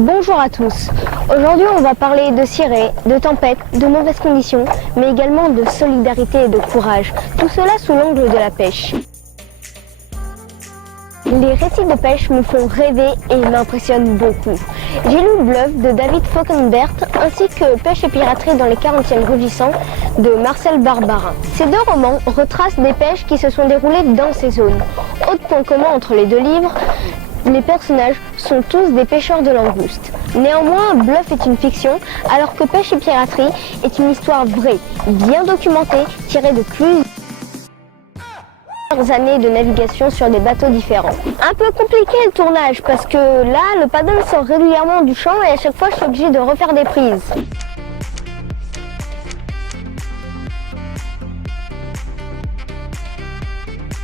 Bonjour à tous. Aujourd'hui, on va parler de cirés, de tempêtes, de mauvaises conditions, mais également de solidarité et de courage. Tout cela sous l'angle de la pêche. Les récits de pêche me font rêver et m'impressionnent beaucoup. J'ai lu Bluff de David Fauconbert ainsi que Pêche et piraterie dans les 40e rugissants de Marcel Barbarin. Ces deux romans retracent des pêches qui se sont déroulées dans ces zones. Autre point commun entre les deux livres, les personnages sont tous des pêcheurs de langoustes. Néanmoins, Bluff est une fiction, alors que Pêche et piraterie est une histoire vraie, bien documentée, tirée de plusieurs années de navigation sur des bateaux différents. Un peu compliqué le tournage, parce que là, le paddle sort régulièrement du champ et à chaque fois, je suis obligée de refaire des prises.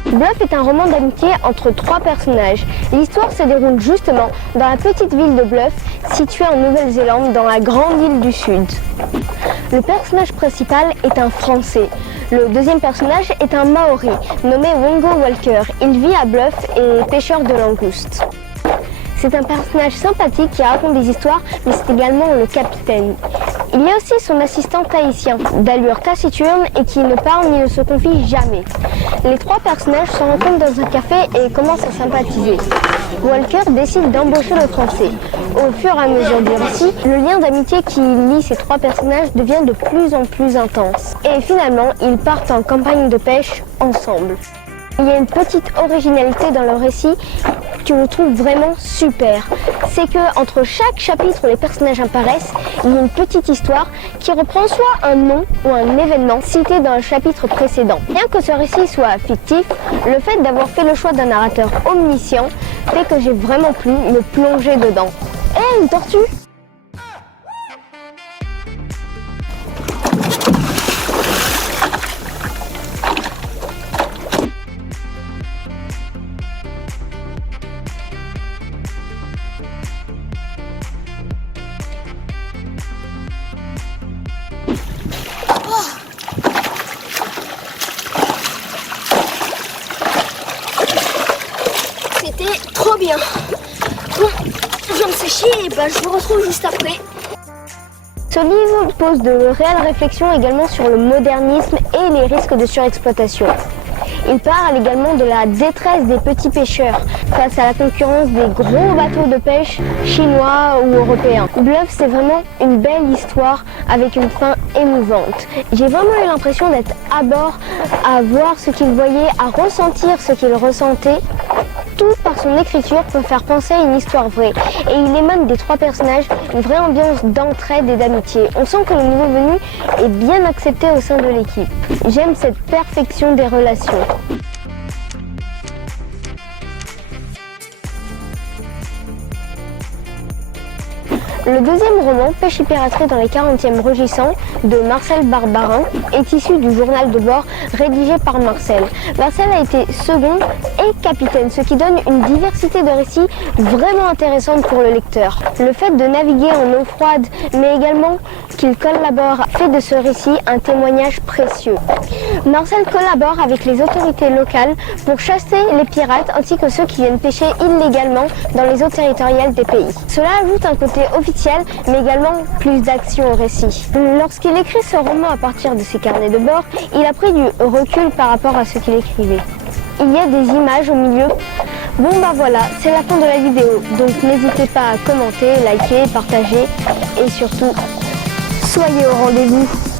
Bluff est un roman d'amitié entre trois personnages. L'histoire se déroule justement dans la petite ville de Bluff, située en Nouvelle-Zélande, dans la grande île du Sud. Le personnage principal est un Français. Le deuxième personnage est un Maori, nommé Wongo Walker. Il vit à Bluff et est pêcheur de langoustes. C'est un personnage sympathique qui raconte des histoires, mais c'est également le capitaine. Il y a aussi son assistant tahitien, d'allure taciturne et qui ne parle ni ne se confie jamais. Les trois personnages se rencontrent dans un café et commencent à sympathiser. Walker décide d'embaucher le Français. Au fur et à mesure du récit, le lien d'amitié qui lie ces trois personnages devient de plus en plus intense. Et finalement, ils partent en campagne de pêche ensemble. Il y a une petite originalité dans le récit que je trouve vraiment super. C'est que entre chaque chapitre où les personnages apparaissent, il y a une petite histoire qui reprend soit un nom ou un événement cité dans le chapitre précédent. Bien que ce récit soit fictif, le fait d'avoir fait le choix d'un narrateur omniscient fait que j'ai vraiment pu me plonger dedans. Hé, une tortue! C'était trop bien. Bon, je viens me sécher et je vous retrouve juste après. Ce livre pose de réelles réflexions également sur le modernisme et les risques de surexploitation. Il parle également de la détresse des petits pêcheurs face à la concurrence des gros bateaux de pêche chinois ou européens. Bluff, c'est vraiment une belle histoire avec une fin émouvante. J'ai vraiment eu l'impression d'être à bord, à voir ce qu'il voyait, à ressentir ce qu'il ressentait. Tout par son écriture peut faire penser à une histoire vraie. Et il émane des trois personnages une vraie ambiance d'entraide et d'amitié. On sent que le nouveau venu est bien accepté au sein de l'équipe. J'aime cette perfection des relations. Le deuxième roman, Pêche et piraterie dans les 40e rugissants, de Marcel Barbarin, est issu du journal de bord rédigé par Marcel. Marcel a été second et capitaine, ce qui donne une diversité de récits vraiment intéressante pour le lecteur. Le fait de naviguer en eau froide, mais également qu'il collabore, fait de ce récit un témoignage précieux. Marcel collabore avec les autorités locales pour chasser les pirates ainsi que ceux qui viennent pêcher illégalement dans les eaux territoriales des pays. Cela ajoute un côté officiel, mais également plus d'action au récit. Lorsqu'il écrit ce roman à partir de ses carnets de bord, il a pris du recul par rapport à ce qu'il écrivait. Il y a des images au milieu. Bon voilà, c'est la fin de la vidéo, donc n'hésitez pas à commenter, liker, partager et surtout, soyez au rendez-vous.